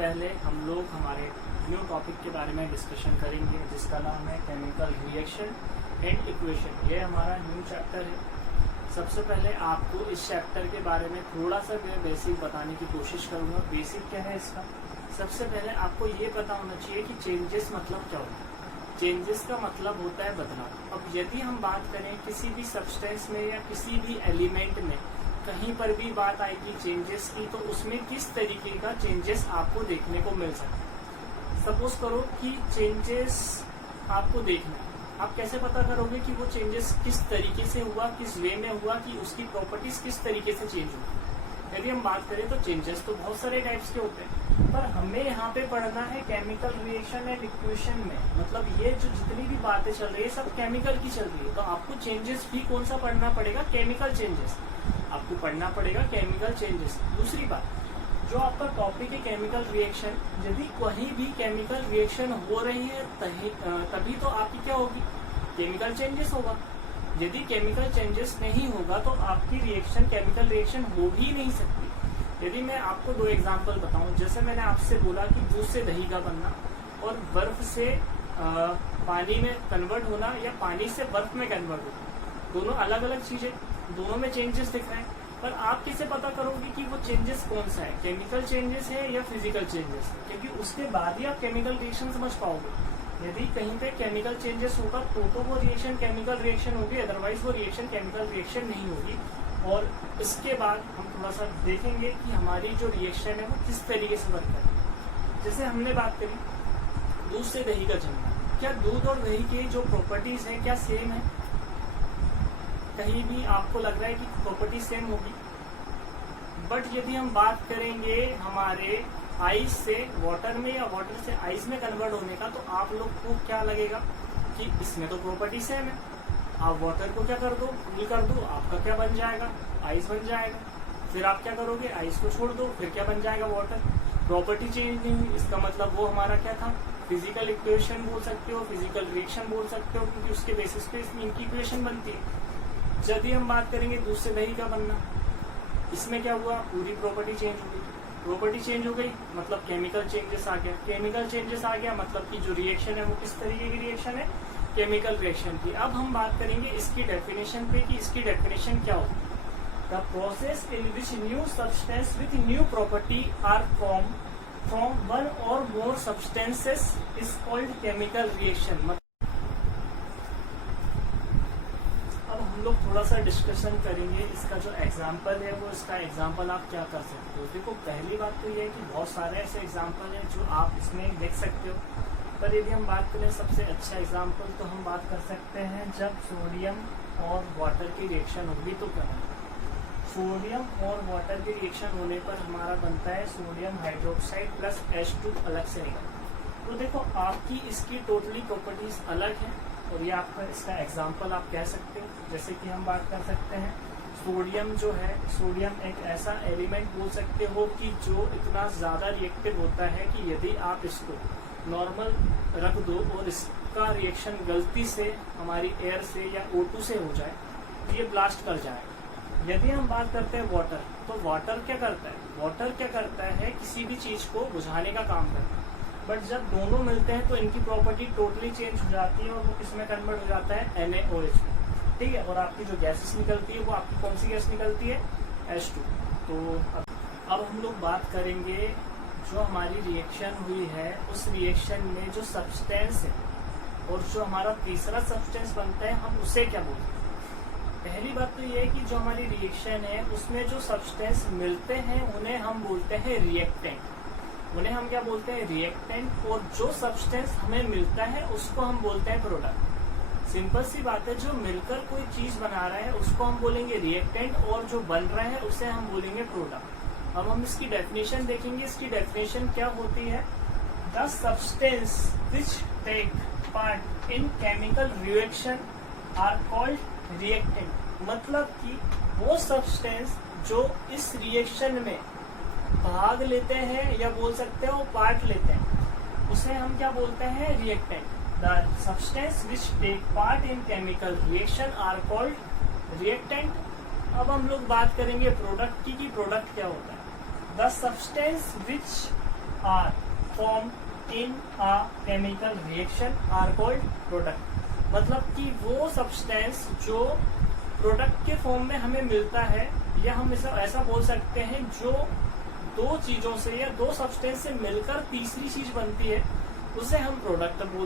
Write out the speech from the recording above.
पहले हम लोग हमारे न्यू टॉपिक के बारे में डिस्कशन करेंगे जिसका नाम है केमिकल रिएक्शन एंड इक्वेशन। ये हमारा न्यू चैप्टर है। सबसे पहले आपको इस चैप्टर के बारे में थोड़ा सा मैं बेसिक बताने की कोशिश करूँगा। बेसिक क्या है इसका? सबसे पहले आपको ये पता होना चाहिए कि चेंजेस मतलब क्या होता है। चेंजेस का मतलब होता है बदलाव। अब यदि हम बात करें किसी भी सब्सटेंस में या किसी भी एलिमेंट में कहीं पर भी बात आएगी चेंजेस की, तो उसमें किस तरीके का चेंजेस आपको देखने को मिल सकता है। सपोज करो कि चेंजेस आपको देखना है, आप कैसे पता करोगे कि वो चेंजेस किस तरीके से हुआ, किस वे में हुआ, कि उसकी प्रॉपर्टीज किस तरीके से चेंज हुई। यदि हम बात करें तो चेंजेस तो बहुत सारे टाइप्स के होते हैं, पर हमें यहाँ पे पढ़ना है केमिकल रिएक्शन एंड इक्वेशन में। मतलब ये जो जितनी भी बातें चल रही है सब केमिकल की चल रही है, तो आपको चेंजेस भी कौन सा पढ़ना पड़ेगा? केमिकल चेंजेस आपको पढ़ना पड़ेगा, केमिकल चेंजेस। दूसरी बात, जो आपका टॉपिक है केमिकल रिएक्शन, यदि कहीं भी केमिकल रिएक्शन हो रही है तभी तो आपकी क्या होगी? केमिकल चेंजेस होगा। यदि केमिकल चेंजेस नहीं होगा तो आपकी रिएक्शन केमिकल रिएक्शन हो ही नहीं सकती। यदि मैं आपको दो एग्जांपल बताऊं, जैसे मैंने आपसे बोला कि दूध से दही का बनना और बर्फ से पानी में कन्वर्ट होना या पानी से बर्फ में कन्वर्ट होना, दोनों अलग अलग चीजें, दोनों में चेंजेस दिख रहे हैं, पर आप कैसे पता करोगे कि वो चेंजेस कौन सा है? केमिकल चेंजेस है या फिजिकल चेंजेस है? क्योंकि उसके बाद ही आप केमिकल रिएक्शन समझ पाओगे। यदि कहीं पे केमिकल चेंजेस होगा तो वो रिएक्शन केमिकल रिएक्शन होगी, अदरवाइज वो रिएक्शन केमिकल रिएक्शन नहीं होगी। और इसके बाद हम थोड़ा सा देखेंगे कि हमारी जो रिएक्शन है वो किस तरीके से बनता है। जैसे हमने बात करी दूध से दही का जमना, क्या दूध और दही की जो प्रॉपर्टीज है क्या सेम है? कहीं भी आपको लग रहा है कि प्रॉपर्टी सेम होगी? बट यदि हम बात करेंगे हमारे आइस से वाटर में या वाटर से आइस में कन्वर्ट होने का, तो आप लोग को क्या लगेगा कि इसमें तो प्रॉपर्टी सेम है। आप वाटर को क्या कर दो, कूल कर दो, आपका क्या बन जाएगा? आइस बन जाएगा। फिर आप क्या करोगे? आइस को छोड़ दो, फिर क्या बन जाएगा? वाटर। प्रॉपर्टी चेंज नहीं हुई, इसका मतलब वो हमारा क्या था? फिजिकल इक्वेशन बोल सकते हो, फिजिकल रिएक्शन बोल सकते हो, क्योंकि उसके बेसिस पे इनकी इक्वेशन बनती है। यदि हम बात करेंगे दूध से दही का बनना, इसमें क्या हुआ? पूरी प्रॉपर्टी चेंज हो गई। प्रॉपर्टी चेंज हो गई मतलब केमिकल चेंजेस आ गया। केमिकल चेंजेस आ गया मतलब कि जो रिएक्शन है वो किस तरीके की रिएक्शन है? केमिकल रिएक्शन की। अब हम बात करेंगे इसकी डेफिनेशन पे कि इसकी डेफिनेशन क्या होती है। The process in which new substance with new property are form from one or more substances is called chemical reaction. हम लोग थोड़ा सा डिस्कशन करेंगे इसका जो एग्जाम्पल है वो, इसका एग्जाम्पल आप क्या कर सकते हो। देखो पहली बात तो ये है कि बहुत सारे ऐसे एग्जाम्पल हैं जो आप इसमें देख सकते हो, पर यदि हम बात करें सबसे अच्छा एग्जाम्पल तो हम बात कर सकते हैं जब सोडियम और वाटर की रिएक्शन होगी तो क्या होगा। सोडियम और वाटर की रिएक्शन होने पर हमारा बनता है सोडियम हाइड्रोक्साइड प्लस H2 अलग से निकलता। तो देखो आपकी इसकी टोटली प्रॉपर्टीज अलग है और ये आपका इसका एग्जाम्पल आप कह सकते हो। जैसे कि हम बात कर सकते हैं सोडियम जो है, सोडियम एक ऐसा एलिमेंट बोल सकते हो कि जो इतना ज्यादा रिएक्टिव होता है कि यदि आप इसको नॉर्मल रख दो और इसका रिएक्शन गलती से हमारी एयर से या O2 से हो जाए तो ये ब्लास्ट कर जाएगा। यदि हम बात करते हैं वाटर, तो वाटर क्या करता है? वाटर क्या करता है? किसी भी चीज को बुझाने का काम करता है। बट जब दोनों मिलते हैं तो इनकी प्रॉपर्टी टोटली चेंज हो जाती है और वो किसमें कन्वर्ट हो जाता है? NaOH में। ठीक है, और आपकी जो गैसेस निकलती है वो आपकी कौन सी गैस निकलती है? H2। तो अब हम लोग बात करेंगे जो हमारी रिएक्शन हुई है उस रिएक्शन में जो सब्सटेंस है और जो हमारा तीसरा सब्सटेंस बनता है हम उसे क्या बोलते हैं। पहली बात तो ये है कि जो हमारी रिएक्शन है उसमें जो सब्सटेंस मिलते हैं उन्हें हम बोलते हैं रिएक्टेंट। उन्हें हम क्या बोलते हैं? रिएक्टेंट। और जो सब्सटेंस हमें मिलता है उसको हम बोलते हैं प्रोडक्ट। सिंपल सी बात है, जो मिलकर कोई चीज बना रहा है उसको हम बोलेंगे रिएक्टेंट और जो बन रहा है उसे हम बोलेंगे प्रोडक्ट। अब हम इसकी डेफिनेशन देखेंगे। इसकी डेफिनेशन क्या होती है? The substance which take part in chemical reaction are called reactant. मतलब कि वो सब्सटेंस जो इस रिएक्शन में भाग लेते हैं या बोल सकते हो पार्ट लेते हैं उसे हम क्या बोलते हैं? Reactant. The substance which take part in chemical reaction are called reactant. अब हम लोग बात करेंगे प्रोडक्ट की, कि प्रोडक्ट क्या होता है। The substance which are formed in a chemical reaction are called product. मतलब कि वो सब्सटेंस जो प्रोडक्ट के फॉर्म में हमें मिलता है, या हम ऐसा बोल सकते हैं जो दो चीजों से या दो सब्सटेंस से मिलकर तीसरी चीज बनती है, उसे हम प्रोडक्ट बोलते हैं।